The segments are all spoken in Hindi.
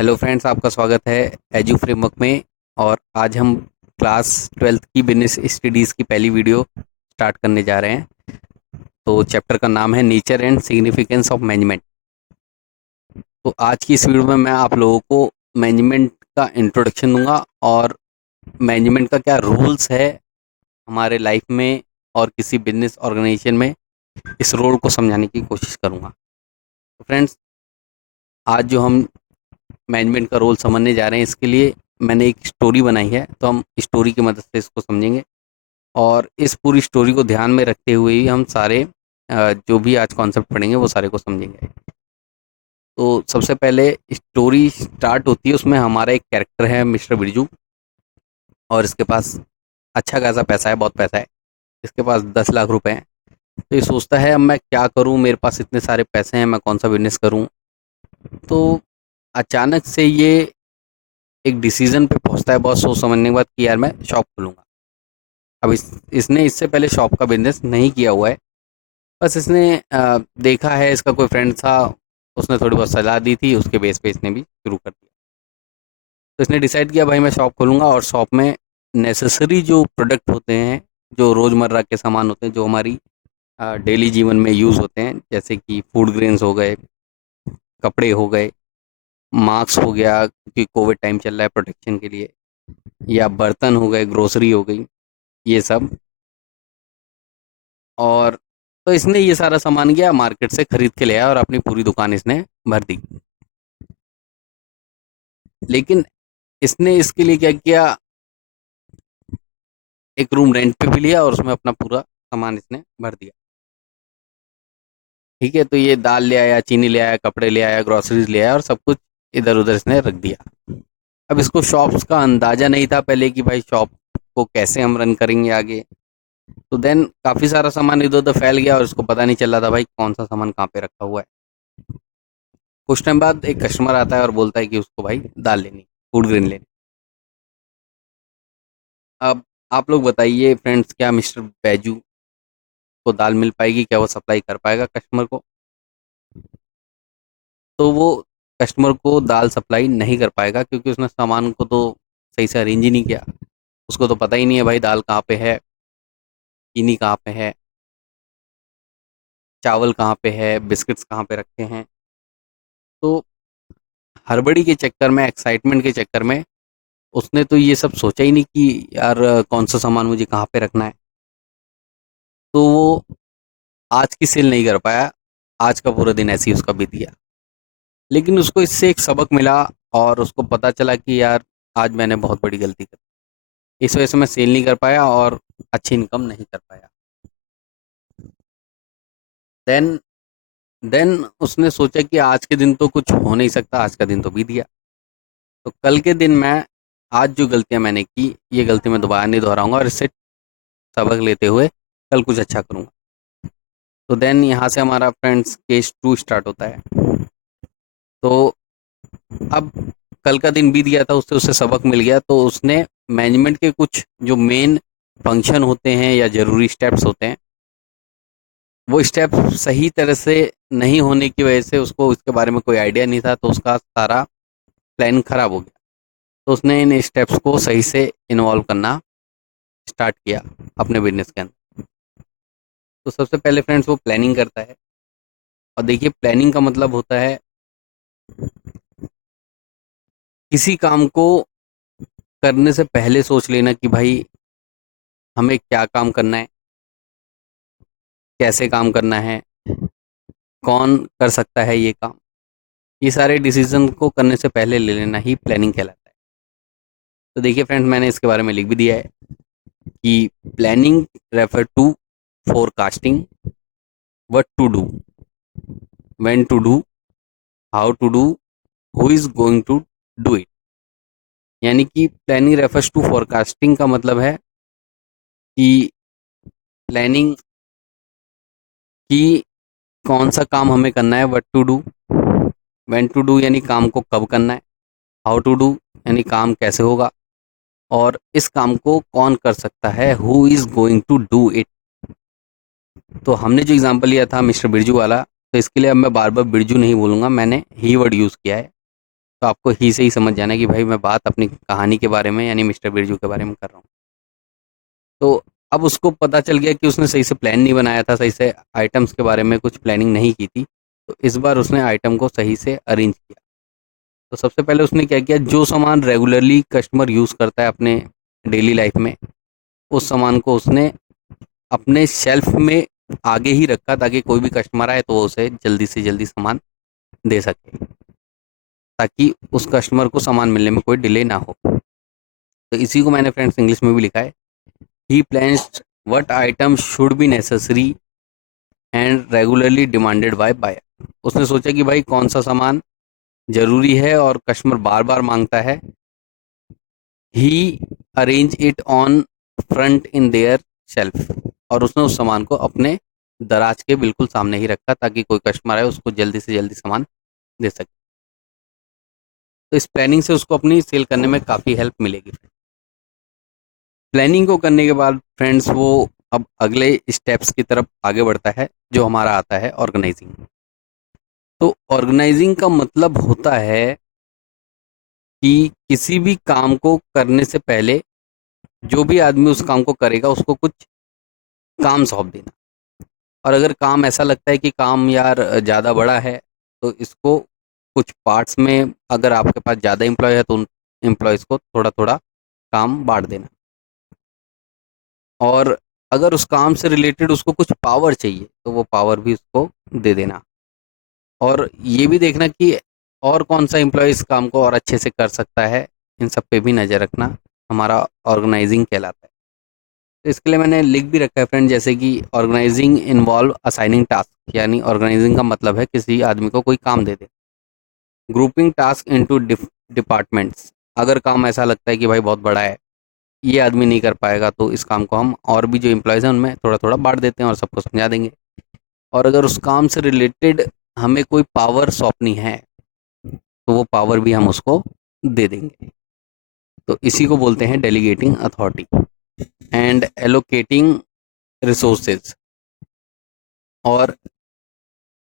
हेलो फ्रेंड्स, आपका स्वागत है एजू फ्रेमवर्क में। और आज हम क्लास 12th की बिजनेस स्टडीज़ की पहली वीडियो स्टार्ट करने जा रहे हैं। तो चैप्टर का नाम है nature and significance of management. तो आज की इस वीडियो में मैं आप लोगों को मैनेजमेंट का इंट्रोडक्शन दूंगा और मैनेजमेंट का क्या रूल्स है हमारे लाइफ में और किसी बिजनेस ऑर्गेनाइजेशन में, इस रोल को समझाने की कोशिश करूंगा। तो फ्रेंड्स, आज जो हम मैनेजमेंट का रोल समझने जा रहे हैं, इसके लिए मैंने एक स्टोरी बनाई है। तो हम स्टोरी की मदद से इसको समझेंगे और इस पूरी स्टोरी को ध्यान में रखते हुए ही हम सारे जो भी आज कॉन्सेप्ट पढ़ेंगे वो सारे को समझेंगे। तो सबसे पहले स्टोरी स्टार्ट होती है, उसमें हमारा एक कैरेक्टर है मिस्टर बिरजू, और इसके पास अच्छा खासा पैसा है, बहुत पैसा है। इसके पास 10 लाख रुपए हैं। तो ये सोचता है, अब मैं क्या करूं, मेरे पास इतने सारे पैसे हैं, मैं कौन सा बिजनेस करूं। तो अचानक से ये एक डिसीजन पे पहुंचता है बहुत सोच समझने के बाद कि यार मैं शॉप खोलूंगा। अब इसने इससे पहले शॉप का बिजनेस नहीं किया हुआ है। बस इसने देखा है, इसका कोई फ्रेंड था, उसने थोड़ी बहुत सलाह दी थी, उसके बेस पे इसने भी शुरू कर दिया। तो इसने डिसाइड किया, भाई मैं शॉप खोलूंगा और शॉप में नेसेसरी जो प्रोडक्ट होते हैं, जो रोज़मर्रा के सामान होते हैं, जो हमारी डेली जीवन में यूज़ होते हैं, जैसे कि फूड ग्रेन्स हो गए, कपड़े हो गए, मास्क हो गया क्योंकि कोविड टाइम चल रहा है प्रोटेक्शन के लिए, या बर्तन हो गए, ग्रोसरी हो गई, ये सब। और तो इसने ये सारा सामान गया मार्केट से खरीद के ले आया और अपनी पूरी दुकान इसने भर दी। लेकिन इसने इसके लिए क्या किया, एक रूम रेंट पे भी लिया और उसमें अपना पूरा सामान इसने भर दिया। ठीक है, तो ये दाल ले आया, चीनी ले आया, कपड़े ले आया, ग्रोसरीज ले आया और सब कुछ इधर उधर इसने रख दिया। अब इसको शॉप्स का अंदाजा नहीं था पहले कि भाई शॉप को कैसे हम रन करेंगे आगे। तो देन काफ़ी सारा सामान इधर उधर फैल गया और इसको पता नहीं चल रहा था भाई कौन सा सामान कहाँ पे रखा हुआ है। कुछ टाइम बाद एक कस्टमर आता है और बोलता है कि उसको भाई दाल लेनी, फूड ग्रेन लेनी। अब आप लोग बताइए फ्रेंड्स, क्या मिस्टर बैजू को दाल मिल पाएगी? क्या वो सप्लाई कर पाएगा कस्टमर को? तो वो कस्टमर को दाल सप्लाई नहीं कर पाएगा क्योंकि उसने सामान को तो सही से अरेंज ही नहीं किया। उसको तो पता ही नहीं है भाई दाल कहाँ पे है, चीनी कहाँ पे है, चावल कहाँ पे है, बिस्किट्स कहाँ पे रखे हैं। तो हड़बड़ी के चक्कर में, एक्साइटमेंट के चक्कर में उसने तो ये सब सोचा ही नहीं कि यार कौन सा सामान मुझे कहाँ पे रखना है। तो वो आज की सेल नहीं कर पाया। आज का पूरा दिन ऐसे ही उसका बीत गया। लेकिन उसको इससे एक सबक मिला और उसको पता चला कि यार आज मैंने बहुत बड़ी गलती कर दी। इस वजह से मैं सेल नहीं कर पाया और अच्छी इनकम नहीं कर पाया। देन देन उसने सोचा कि आज के दिन तो कुछ हो नहीं सकता, आज का दिन तो बीत गया। तो कल के दिन मैं, आज जो गलतियां मैंने की, ये गलती मैं दोबारा नहीं दोहराऊंगा और इससे सबक लेते हुए कल कुछ अच्छा करूंगा। तो देन यहाँ से हमारा फ्रेंड्स केस 2 स्टार्ट होता है। तो अब कल का दिन बीत गया था, उससे उसे सबक मिल गया। तो उसने मैनेजमेंट के कुछ जो मेन फंक्शन होते हैं या ज़रूरी स्टेप्स होते हैं, वो स्टेप सही तरह से नहीं होने की वजह से उसको उसके बारे में कोई आइडिया नहीं था, तो उसका सारा प्लान खराब हो गया। तो उसने इन स्टेप्स को सही से इन्वॉल्व करना स्टार्ट किया अपने बिजनेस के अंदर। तो सबसे पहले फ्रेंड्स वो प्लानिंग करता है। और देखिए, प्लानिंग का मतलब होता है किसी काम को करने से पहले सोच लेना कि भाई हमें क्या काम करना है, कैसे काम करना है, कौन कर सकता है ये काम। ये सारे डिसीजन को करने से पहले ले लेना ही प्लानिंग कहलाता है। तो देखिए फ्रेंड्स, मैंने इसके बारे में लिख भी दिया है कि planning refer to forecasting, what to do, when to do, how to do, who is going to do it. यानी कि प्लानिंग रेफर्स टू फोरकास्टिंग का मतलब है कि प्लानिंग कि कौन सा काम हमें करना है, what to do, when to do यानी काम को कब करना है, हाउ टू डू यानी काम कैसे होगा, और इस काम को कौन कर सकता है, who is going to do it. तो हमने जो एग्जांपल लिया था मिस्टर बिरजू वाला, तो इसके लिए अब मैं बार बार बिरजू नहीं बोलूँगा, मैंने ही वर्ड यूज़ किया है। तो आपको ही से ही समझ जाना है कि भाई मैं बात अपनी कहानी के बारे में यानी मिस्टर बिरजू के बारे में कर रहा हूँ। तो अब उसको पता चल गया कि उसने सही से प्लान नहीं बनाया था, सही से आइटम्स के बारे में कुछ प्लानिंग नहीं की थी। तो इस बार उसने आइटम को सही से अरेंज किया। तो सबसे पहले उसने क्या किया, जो सामान रेगुलरली कस्टमर यूज़ करता है अपने डेली लाइफ में, उस सामान को उसने अपने शेल्फ में आगे ही रखा ताकि कोई भी कस्टमर आए तो वो उसे जल्दी से जल्दी सामान दे सके, ताकि उस कस्टमर को सामान मिलने में कोई डिले ना हो। तो इसी को मैंने फ्रेंड्स इंग्लिश में भी लिखा है, he plans what item should be necessary and regularly demanded by buyer. उसने सोचा कि भाई कौन सा सामान ज़रूरी है और कस्टमर बार-बार माँगता है। He arrange it on front in their shelf, और उसने उस सामान को अपने दराज के बिल्कुल सामने ही रखा ताकि कोई कस्टमर आए उसको जल्दी से जल्दी सामान दे सके। तो इस प्लानिंग से उसको अपनी सेल करने में काफ़ी हेल्प मिलेगी। प्लानिंग को करने के बाद फ्रेंड्स वो अब अगले स्टेप्स की तरफ आगे बढ़ता है, जो हमारा आता है ऑर्गेनाइजिंग। तो ऑर्गेनाइजिंग का मतलब होता है कि किसी भी काम को करने से पहले जो भी आदमी उस काम को करेगा उसको कुछ काम सौंप देना। और अगर काम ऐसा लगता है कि काम यार ज़्यादा बड़ा है, तो इसको कुछ पार्ट्स में, अगर आपके पास ज़्यादा एम्प्लॉय है तो उन एम्प्लॉयज़ को थोड़ा थोड़ा काम बांट देना। और अगर उस काम से रिलेटेड उसको कुछ पावर चाहिए तो वो पावर भी उसको दे देना। और ये भी देखना कि और कौन सा एम्प्लॉय इस काम को और अच्छे से कर सकता है, इन सब पे भी नज़र रखना हमारा ऑर्गेनाइजिंग कहलाता है। तो इसके लिए मैंने लिख भी रखा है फ्रेंड, जैसे कि ऑर्गेनाइजिंग इन्वॉल्व असाइनिंग टास्क, यानी ऑर्गेनाइजिंग का मतलब है किसी आदमी को कोई काम दे दे। ग्रुपिंग टास्क इनटू डिपार्टमेंट्स, अगर काम ऐसा लगता है कि भाई बहुत बड़ा है, ये आदमी नहीं कर पाएगा, तो इस काम को हम और भी जो एम्प्लॉयज़ हैं उनमें थोड़ा थोड़ा बांट देते हैं और सबको समझा देंगे। और अगर उस काम से रिलेटेड हमें कोई पावर सौंपनी है तो वो पावर भी हम उसको दे देंगे। तो इसी को बोलते हैं delegating authority. And allocating resources, और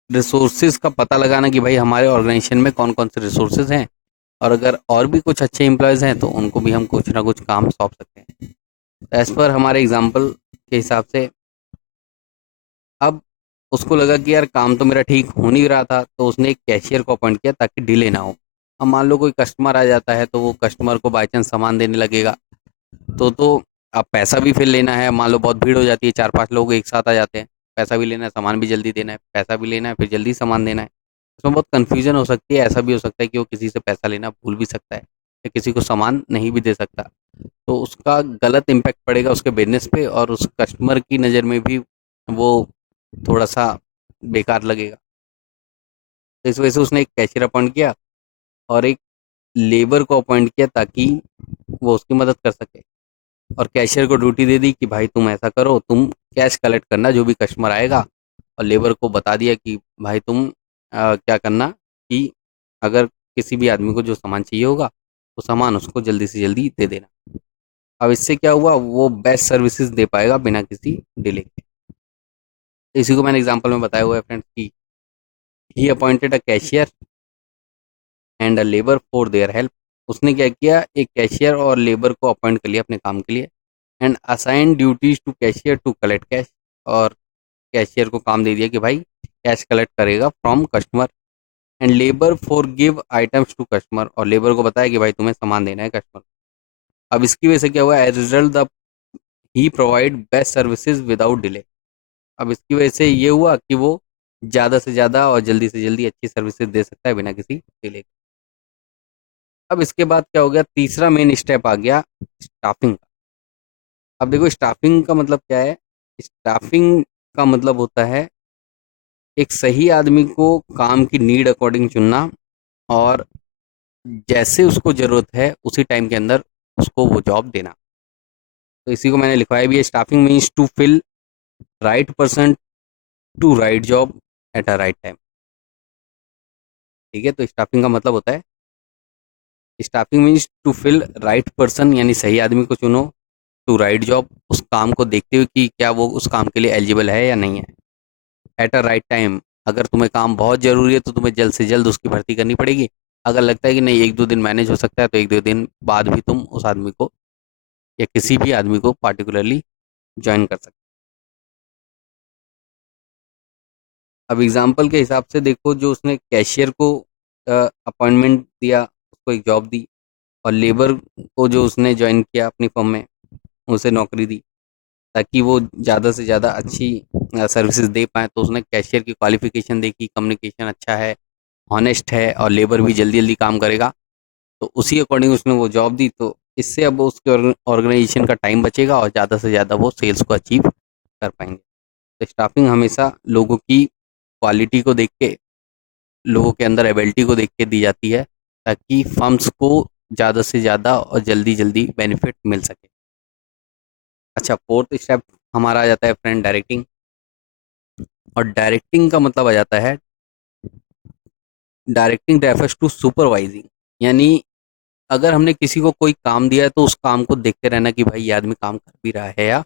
रिसोर्सेज का पता लगाना कि भाई हमारे ऑर्गेनाइजेशन में कौन कौन से रिसोर्सेज हैं, और अगर और भी कुछ अच्छे एम्प्लॉयज़ हैं तो उनको भी हम कुछ ना कुछ काम सौंप सकते हैं। एज़ पर हमारे एग्जांपल के हिसाब से, अब उसको लगा कि यार काम तो मेरा ठीक हो नहीं रहा था, तो उसने एक कैशियर को अपॉइंट किया ताकि डिले ना हो। अब मान लो कोई कस्टमर आ जाता है तो वो कस्टमर को बाई चांस सामान देने लगेगा, तो अब पैसा भी फिर लेना है। मान लो बहुत भीड़ हो जाती है, 4-5 लोग एक साथ आ जाते हैं, पैसा भी लेना है, सामान भी जल्दी देना है, पैसा भी लेना है, फिर जल्दी सामान देना है। इसमें बहुत कन्फ्यूजन हो सकती है, ऐसा भी हो सकता है कि वो किसी से पैसा लेना भूल भी सकता है या किसी को सामान नहीं भी दे सकता। तो उसका गलत इम्पैक्ट पड़ेगा उसके बिज़नेस पे, और उस कस्टमर की नज़र में भी वो थोड़ा-सा बेकार लगेगा। तो इस वजह से उसने एक कैशियर अपॉइंट किया और एक लेबर को अपॉइंट किया ताकि वो उसकी मदद कर सके। और कैशियर को ड्यूटी दे दी कि भाई तुम ऐसा करो, तुम कैश कलेक्ट करना जो भी कस्टमर आएगा, और लेबर को बता दिया कि भाई तुम क्या करना कि अगर किसी भी आदमी को जो सामान चाहिए होगा, वो सामान उसको जल्दी से जल्दी दे देना। अब इससे क्या हुआ, वो बेस्ट सर्विसेज दे पाएगा बिना किसी डिले के। तो इसी को मैंने एग्जांपल में बताया हुआ है फ्रेंड्स कि ही appointed a cashier and a labour for their help. उसने क्या किया, एक कैशियर और लेबर को अपॉइंट कर लिया अपने काम के लिए। And assign duties to cashier to collect cash, और कैशियर को काम दे दिया कि भाई कैश कलेक्ट करेगा from customer. And labour for give items to customer, और लेबर को बताया कि भाई तुम्हें सामान देना है कस्टमर। अब इसकी वजह से क्या हुआ, as result the he provide best services without delay. अब इसकी वजह से ये हुआ कि वो ज़्यादा से ज़्यादा और जल्दी से जल्दी अच्छी सर्विसेज दे सकता है बिना किसी डिले के। अब इसके बाद क्या हो गया, तीसरा मेन स्टेप आ गया स्टाफिंग का। अब देखो स्टाफिंग का मतलब क्या है, स्टाफिंग का मतलब होता है एक सही आदमी को काम की नीड अकॉर्डिंग चुनना, और जैसे उसको ज़रूरत है उसी टाइम के अंदर उसको वो जॉब देना। तो इसी को मैंने लिखवाया भी है, staffing means to fill right person to right job at a right time. ठीक है, तो स्टाफिंग का मतलब होता है, staffing means to fill right person, यानी सही आदमी को चुनो, टू राइट जॉब, उस काम को देखते हुए कि क्या वो उस काम के लिए एलिजिबल है या नहीं है, एट अ राइट टाइम। अगर तुम्हें काम बहुत ज़रूरी है तो तुम्हें जल्द से जल्द उसकी भर्ती करनी पड़ेगी, अगर लगता है कि नहीं 1-2 दिन मैनेज हो सकता है, तो 1-2 दिन बाद भी तुम उस आदमी को या किसी भी आदमी को पार्टिकुलरली ज्वाइन कर सकते हो। अब एग्जाम्पल के हिसाब से देखो, जो उसने कैशियर को अपॉइंटमेंट दिया, उसको एक जॉब दी, और लेबर को जो उसने ज्वाइन किया अपनी फर्म में, उसे नौकरी दी ताकि वो ज़्यादा से ज़्यादा अच्छी सर्विसेज दे पाएँ। तो उसने कैशियर की क्वालिफिकेशन देखी, कम्युनिकेशन अच्छा है, हॉनेस्ट है और लेबर भी जल्दी जल्दी काम करेगा, तो उसी अकॉर्डिंग उसने वो जॉब दी। तो इससे अब उसके ऑर्गेनाइजेशन का टाइम बचेगा और ज़्यादा से ज़्यादा वो सेल्स को अचीव कर पाएंगे। तो स्टाफिंग हमेशा लोगों की क्वालिटी को देख के, लोगों के अंदर एबिलिटी को देख के दी जाती है, ताकि फर्म्स को ज़्यादा से ज़्यादा और जल्दी जल्दी बेनिफिट मिल सके। अच्छा, फोर्थ स्टेप हमारा आ जाता है फ्रेंड डायरेक्टिंग। और डायरेक्टिंग का मतलब आ जाता है, डायरेक्टिंग रेफर्स टू सुपरवाइजिंग। यानी अगर हमने किसी को कोई काम दिया है, तो उस काम को देखते रहना कि भाई ये आदमी काम कर भी रहा है या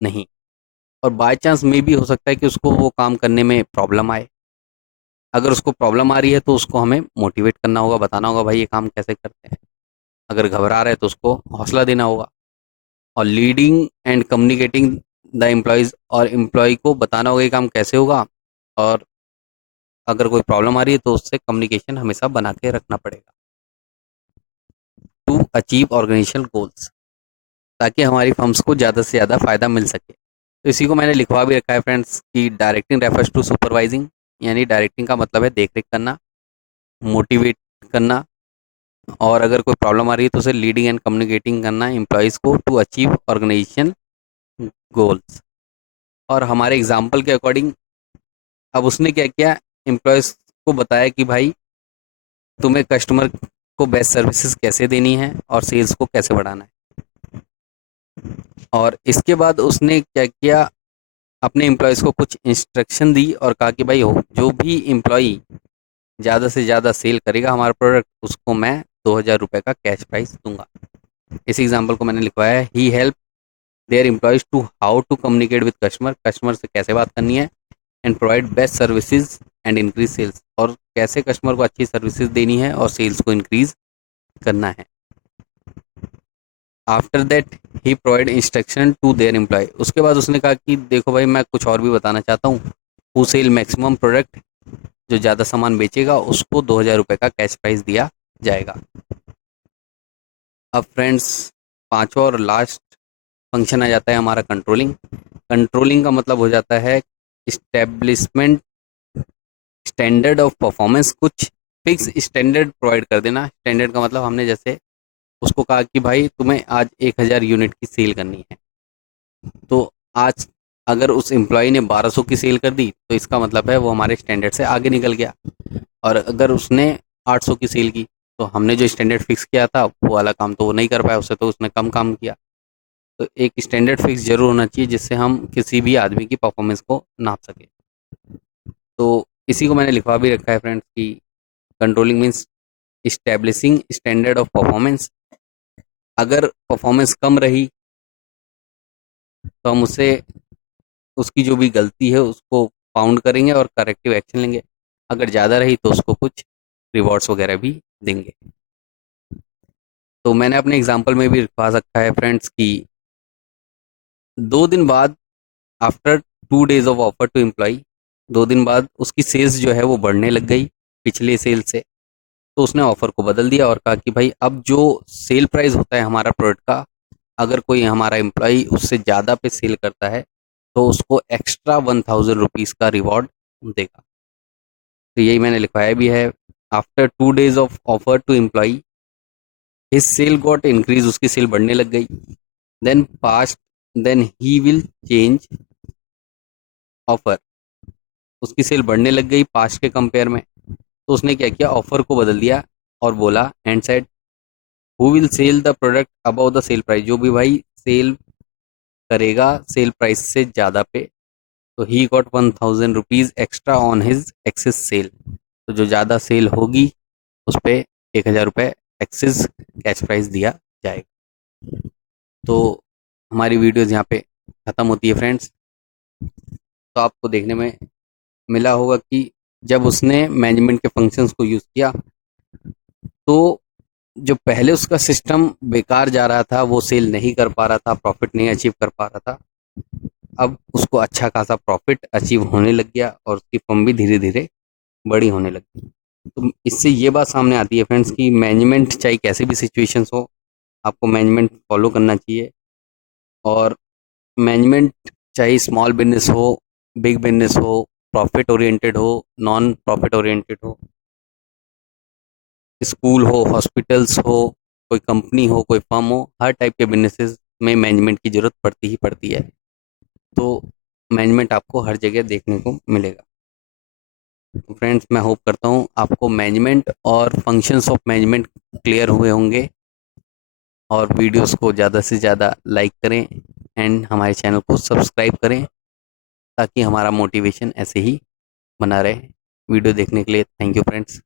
नहीं। और बाय चांस में भी हो सकता है कि उसको वो काम करने में प्रॉब्लम आए। अगर उसको प्रॉब्लम आ रही है, तो उसको हमें मोटिवेट करना होगा, बताना होगा भाई ये काम कैसे करते हैं। अगर घबरा रहा है तो उसको हौसला देना होगा। और leading and communicating the employees, और एम्प्लॉय को बताना होगा ये काम कैसे होगा। और अगर कोई प्रॉब्लम आ रही है, तो उससे कम्युनिकेशन हमेशा बना के रखना पड़ेगा टू अचीव ऑर्गेनाइजेशन गोल्स, ताकि हमारी फर्म्स को ज़्यादा से ज़्यादा फ़ायदा मिल सके। तो इसी को मैंने लिखवा भी रखा है फ्रेंड्स कि डायरेक्टिंग रेफर्स टू सुपरवाइजिंग। यानी डायरेक्टिंग का मतलब है देख रेख करना, मोटिवेट करना, और अगर कोई प्रॉब्लम आ रही है तो उसे लीडिंग एंड कम्युनिकेटिंग करना एम्प्लॉयज़ को टू अचीव ऑर्गेनाइजेशन गोल्स। और हमारे एग्जाम्पल के अकॉर्डिंग अब उसने क्या किया, एम्प्लॉयज़ को बताया कि भाई तुम्हें कस्टमर को बेस्ट सर्विसेज कैसे देनी है और सेल्स को कैसे बढ़ाना है। और इसके बाद उसने क्या किया, अपने एम्प्लॉयज़ को कुछ इंस्ट्रक्शन दी और कहा कि भाई हो जो भी एम्प्लॉई ज़्यादा से ज़्यादा सेल करेगा हमारा प्रोडक्ट, उसको मैं 2,000 रुपये का कैश प्राइस दूंगा। इस एग्जाम्पल को मैंने लिखवाया है, he help their employees to how to communicate with customer, customer से कैसे बात करनी है, and provide best services and increase sales, और कैसे कस्टमर को अच्छी सर्विसेज देनी है और सेल्स को इंक्रीज करना है। After that he provide instruction to their employ, उसके बाद उसने कहा कि देखो भाई मैं कुछ और भी बताना चाहता हूँ, हु सेल मैक्सिमम प्रोडक्ट, जो ज़्यादा सामान बेचेगा उसको 2,000 रुपये का कैश प्राइस दिया जाएगा। अब फ्रेंड्स, पांचवा और लास्ट फंक्शन आ जाता है हमारा कंट्रोलिंग। कंट्रोलिंग का मतलब हो जाता है इस्टेब्लिशमेंट स्टैंडर्ड ऑफ परफॉर्मेंस, कुछ फिक्स स्टैंडर्ड प्रोवाइड कर देना। स्टैंडर्ड का मतलब हमने जैसे उसको कहा कि भाई तुम्हें आज 1,000 यूनिट की सेल करनी है, तो आज अगर उस एम्प्लॉय ने 1,200 की सेल कर दी, तो इसका मतलब है वो हमारे स्टैंडर्ड से आगे निकल गया। और अगर उसने 800 की सेल की, तो हमने जो स्टैंडर्ड फिक्स किया था वो वाला काम तो वो नहीं कर पाया, उससे तो उसने कम काम किया। तो एक स्टैंडर्ड फिक्स जरूर होना चाहिए जिससे हम किसी भी आदमी की परफॉर्मेंस को नाप सके। तो इसी को मैंने लिखवा भी रखा है फ्रेंड्स कि controlling means establishing standard of performance. अगर परफॉर्मेंस कम रही, तो हम उसे उसकी जो भी गलती है उसको फाउंड करेंगे और करेक्टिव एक्शन लेंगे। अगर ज़्यादा रही तो उसको कुछ रिवॉर्ड्स वगैरह भी देंगे। तो मैंने अपने एग्जाम्पल में भी लिखवा सकता है फ्रेंड्स कि 2 दिन बाद, after 2 days of offer to employ, 2 दिन बाद उसकी सेल्स जो है वो बढ़ने लग गई पिछले सेल से। तो उसने ऑफर को बदल दिया और कहा कि भाई अब जो सेल प्राइस होता है हमारा प्रोडक्ट का, अगर कोई हमारा एम्प्लॉय उससे ज़्यादा पे सेल करता है, तो उसको एक्स्ट्रा 1,000 रुपीज़ का रिवॉर्ड देगा। तो यही मैंने लिखवाया भी है। After 2 days of offer to employ, his sale got increase, उसकी सेल बढ़ने लग गई। Then past, then he will change offer, उसकी सेल बढ़ने लग गई पास्ट के कंपेयर में। तो उसने क्या किया, ऑफर को बदल दिया और बोला and said who will sell the product above the sale price, जो भी भाई सेल करेगा सेल प्राइस से ज़्यादा पे, तो he got 1,000 rupees extra on his excess sale. तो जो ज़्यादा सेल होगी उस पर 1,000 रुपये एक्सेस कैश प्राइस दिया जाएगा। तो हमारी वीडियोज़ यहाँ पे ख़त्म होती है फ्रेंड्स। तो आपको देखने में मिला होगा कि जब उसने मैनेजमेंट के फंक्शंस को यूज़ किया, तो जो पहले उसका सिस्टम बेकार जा रहा था, वो सेल नहीं कर पा रहा था, प्रॉफिट नहीं अचीव कर पा रहा था, अब उसको अच्छा खासा प्रॉफिट अचीव होने लग गया और उसकी फर्म भी धीरे धीरे बड़ी होने लगी। तो इससे ये बात सामने आती है फ्रेंड्स कि मैनेजमेंट चाहे कैसे भी सिचुएशंस हो, आपको मैनेजमेंट फॉलो करना चाहिए। और मैनेजमेंट चाहे स्मॉल बिजनेस हो, बिग बिजनेस हो, प्रॉफिट ओरिएंटेड हो, नॉन प्रॉफिट ओरिएंटेड हो, स्कूल हो, हॉस्पिटल्स हो, कोई कंपनी हो, कोई फर्म हो, हर टाइप के बिजनेसेस में मैनेजमेंट की ज़रूरत पड़ती ही पड़ती है। तो मैनेजमेंट आपको हर जगह देखने को मिलेगा। तो फ्रेंड्स, मैं होप करता हूँ आपको मैनेजमेंट और फंक्शंस ऑफ मैनेजमेंट क्लियर हुए होंगे। और वीडियोस को ज़्यादा से ज़्यादा लाइक करें एंड हमारे चैनल को सब्सक्राइब करें, ताकि हमारा मोटिवेशन ऐसे ही बना रहे। वीडियो देखने के लिए थैंक यू फ्रेंड्स।